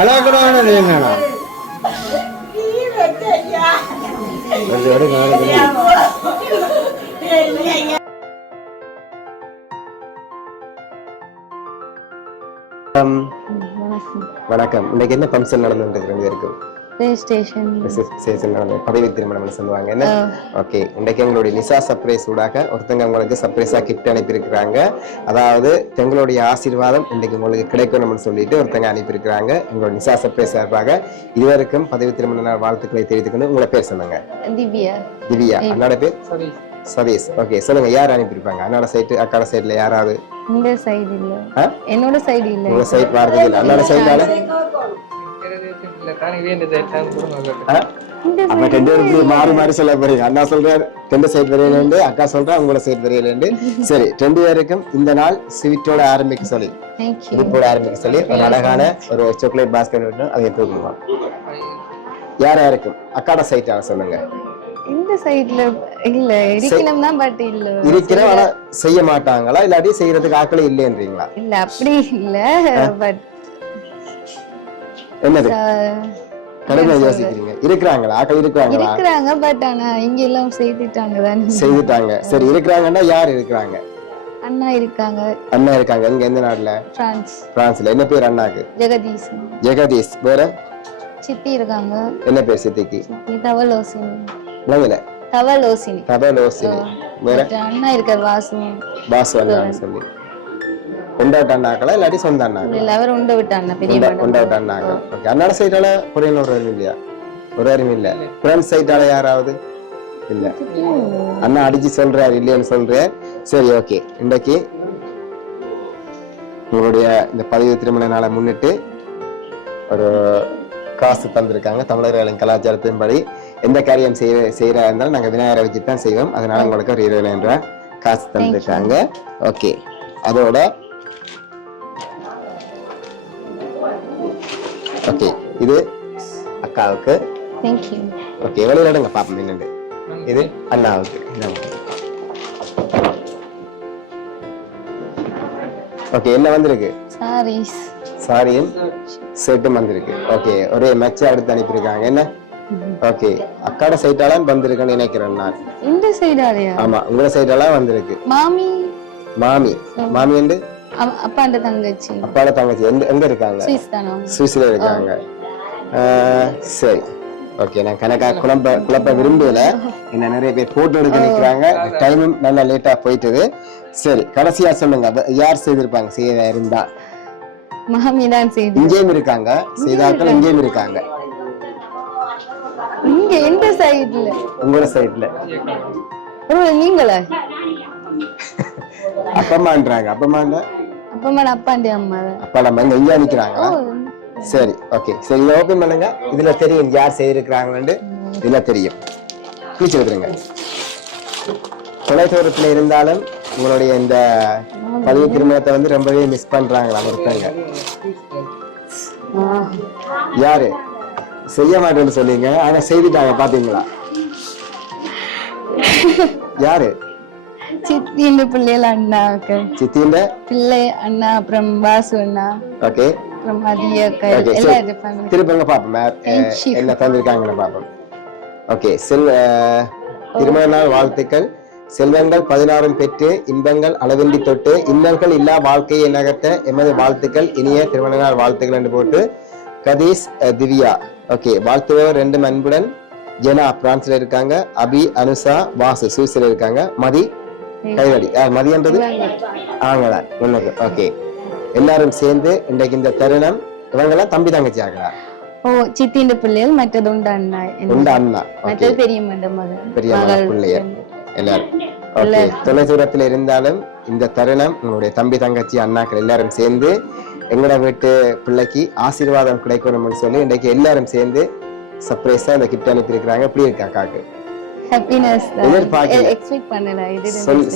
அழகடான என்னன்னா வணக்கம். இன்னைக்கு என்ன ஃபங்க்ஷன் நடந்துட்டு ரெண்டு பேருக்கும்? பதவி திருமணம் சொல்லுவாங்க என்ன? ஓகே, இன்னைக்கு எங்களுடைய நிசா சர்ப்ரைஸ் ஊடாக ஒருத்தங்க உங்களுக்கு சர்ப்ரைஸா கிஃப்ட் அனுப்பியிருக்கிறாங்க. அதாவது எங்களுடைய ஆசீர்வாதம் இன்னைக்கு உங்களுக்கு கிடைக்கணும்னு சொல்லிட்டு ஒருத்தங்க அனுப்பியிருக்கிறாங்க. எங்களுடைய நிசா சர்ப்ரைஸ் சார்பாக இதுவரைக்கும் பதவி திருமண நாள் வாழ்த்துக்களை தெரிவித்துக்கணும். உங்களை பேர் சொல்லுங்க. திவ்யா. அண்ணோட பேர் சதீஷ். ஓகே, சொல்லுங்க, யார் அனுப்பியிருப்பாங்க? அண்ணோட சைட்டு, அக்காட சைட்ல யாராவது? இந்த சைடு இல்ல, என்னோட சைடு இல்ல. உங்க சைட் வார்த்தை இல்ல, அண்ணோட சைட்ல அப்ப ரெண்டு பேருக்கு மாறி மாறி சொல்ல போறீங்க. அண்ணா சொல்றாரு ரெண்டு சைட் வரையிலேண்டு, அக்கா சொல்றா உங்களோட சைட் வரையிலேண்டு. சரி, ரெண்டு பேருக்கும் இந்த நாள் ஸ்வீட்டோட ஆரம்பிக்க சொல்லி, இனிப்போட ஆரம்பிக்க சொல்லி ஒரு அழகான ஒரு சாக்லேட் பாஸ்கெட் விட்டு அதை தூக்குவோம். யார் யாருக்கும்? அக்காட சைட்டால சொல்லுங்க. இந்த சைடுல இல்ல, இருக்கணும்னா பட் இல்ல இருக்கிற. ஆனா செய்ய மாட்டாங்களா, இல்லாட்டி செய்யறதுக்கு ஆட்களே இல்லன்றீங்களா? இல்ல அப்படி இல்ல, பட் என்னது கடுமையா யோசிக்கிறீங்க? இருக்கிறாங்களா ஆட்கள்? இருக்கிறாங்க, பட் ஆனா இங்க எல்லாம் செய்துட்டாங்க தானே. செய்துட்டாங்க. சரி, இருக்கிறாங்கன்னா யார் இருக்கிறாங்க? அண்ணா இருக்காங்க. அண்ணா இருக்காங்க. எங்க எந்த நாட்டுல? பிரான்ஸ்ல. என்ன பேர் அண்ணாக்கு? ஜெகதீஷ். வேற? சித்தி இருக்காங்க. என்ன பேர் சித்திக்கு? தவலோசினி. வேற? அண்ணா இருக்கார், வாசு அண்ணான்னு சொல்லி. உண்டாட்ட அண்ணாக்களா இல்லாட்டி சொந்த அண்ணாக்களா? இல்ல, அவர் உண்ட விட்ட அண்ணா, பெரிய உண்டாட்ட அண்ணாக்கள். ஓகே, அண்ணாட சைடால புரியல ஒரு அறிவு இல்லையா? ஒரு அறிவு இல்ல. பிரான்ஸ் சைடால யாராவது இல்ல? அண்ணா அடிச்சு சொல்றாரு இல்லையான்னு சொல்றேன். சரி, ஓகே, இன்றைக்கு உங்களுடைய இந்த பதவி திருமண நாளை முன்னிட்டு ஒரு காசு தந்திருக்காங்க. தமிழர்களின் கலாச்சாரத்தின்படி எந்த காரியம் செய்யறா இருந்தாலும் நாங்க விநாயகரை வச்சுதான் செய்வோம். அதனால உங்களுக்கு ஒரு 20 என்ற காசு தந்திருக்காங்க. ஓகே, அதோட ஓகே, இது அக்காவுக்கு. ஓகே, வெளியில எடுங்க பாப்போம் என்னண்டு. இது அண்ணாவுக்கு. ஓகே, என்ன வந்திருக்கு? சாரியும் செட்டும் வந்திருக்கு. ஓகே, ஒரே மேட்சா எடுத்து அனுப்பியிருக்காங்க என்ன? ஓகே, அக்காட சைட்டால வந்திருக்குன்னு நினைக்கிறேன் நான். இந்த சைடாலயா? ஆமா, உங்க சைடால வந்திருக்கு. மாமி வந்து அப்பாட தங்கச்சி. எங்க இருக்காங்க? சுவிஸ்ல இருக்காங்க. சரி, ஓகே, நான் கணக்கா குழப்ப விரும்பல. என்ன நிறைய பேர் போட்டோ எடுக்க நிக்கிறாங்க. டைமும் நல்லா லேட்டா போயிட்டது. சரி, கடைசியா சொல்லுங்க, யார் செய்திருப்பாங்க? செய்த இருந்தா மாமி தான் செய்து. இங்கேயும் இருக்காங்க செய்தாக்கள், இங்கேயும் இருக்காங்க. இங்க எந்த சைடுல? உங்களோட சைடுல. நீங்களா? அப்பம்மான்றாங்க. அப்பாண்டி அம்மா. அப்பாட அம்மா இங்க நிக்கிறாங்களா? சரி, ஓகே, சரி, இதை ஓபன் பண்ணுங்க. இதுல தெரியும் யார் செய்திருக்கிறாங்கன்னு. இதுல தெரியும். கிழிச்சு விடுறீங்க. தொலைதூரத்துல இருந்தாலும் உங்களுடைய இந்த பதவி திருமணத்தை வந்து ரொம்பவே மிஸ் பண்றாங்களா ஒருத்தங்க? யாரு செய்ய மாட்டேன்னு சொல்லிங்க, ஆனா செய்துட்டாங்க பாத்தீங்களா? யாரு? சித்தியின் பிள்ளைகள் அண்ணா. சித்தியின் பிள்ளை அண்ணா, அப்புறம் வாசு அண்ணா. ஓகே, அப்புறம் மதிய திருப்பங்க பாப்போம் என்ன தந்திருக்காங்கன்னு பாப்போம். ஓகே, திருமண நாள் வாழ்த்துக்கள். செல்வங்கள் 16 பெற்று இன்பங்கள் அளவின்றி தொட்டு இன்னல்கள் இல்லா வாழ்க்கையை நகர்த்த எமது வாழ்த்துக்கள். இனிய திருமண நாள் வாழ்த்துக்கள் என்று போட்டு கதீஷ், திவ்யா. ஓகே, வாழ்த்துவர் ரெண்டும் அன்புடன். ஜெனா பிரான்ஸ்ல இருக்காங்க. அபி, அனுஷா, வாசு சுவிஸ்ல இருக்காங்க. மதி கைவடி. மதியன்றது ஆங்கதான் உனக்கு. ஓகே, எல்லாரும் சேர்ந்து இன்றைக்கு இந்த தருணம். இவங்கெல்லாம் தம்பி தங்கச்சி ஆகலா? சித்தியின் பிள்ளைகள், மற்றது உண்ட அண்ணா. பெரிய பிள்ளையர் எல்லாரும். ஓகே, தொலைதூரத்தில் இருந்தாலும் இந்த தருணம் உங்களுடைய தம்பி தங்கச்சி அண்ணாக்கள் எல்லாரும் சேர்ந்து எங்களோட வீட்டு பிள்ளைக்கு ஆசீர்வாதம் கிடைக்கணும்னு சொல்லி இன்றைக்கு எல்லாரும் சேர்ந்து சர்ப்ரைஸா இந்த கிஃப்ட் அனுப்பி இருக்கிறாங்க. எப்படி இருக்கா காக்கு?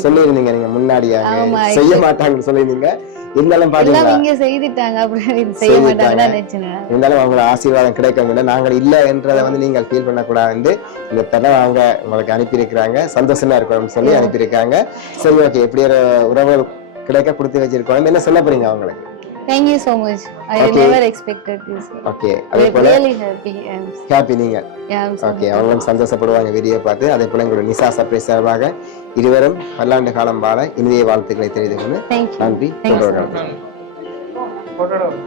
சொல்லிருந்தீங்க நீங்க முன்னாடியா செய்ய மாட்டாங்கன்னு சொல்லிருந்தீங்க. இருந்தாலும் இருந்தாலும் அவங்களோட ஆசீர்வாதம் கிடைக்கவில்லை. நாங்கள் இல்ல என்றதை வந்து நீங்கள் ஃபீல் பண்ணக்கூடாது. இந்த தடவை அவங்க உங்களுக்கு அனுப்பி இருக்கிறாங்க. சந்தோஷமா இருக்கணும்னு சொல்லி அனுப்பியிருக்காங்க. சரி, ஓகே, எப்படி ஒரு உறவு கிடைக்க கொடுத்து வச்சிருக்கோம். என்ன சொல்ல போறீங்க அவங்களுக்கு? Thank you so much. I Okay. never expected this. Okay அதே We're போல really happy. ஹாப்பி நீங்க Yeah, I'm so ஓகே அவங்களும் சந்தோஷப்படுவாங்க வீடியோ பார்த்து. அதே போல எங்களோட நிசா சர்ப்ரைஸ் சார்பாக இருவரும் பல்லாண்டு காலம் வாழ இனிய வாழ்த்துக்களை தெரிவித்துக் கொண்டு Thank you. நன்றி. Thanks so தொடர்கிறோம். much.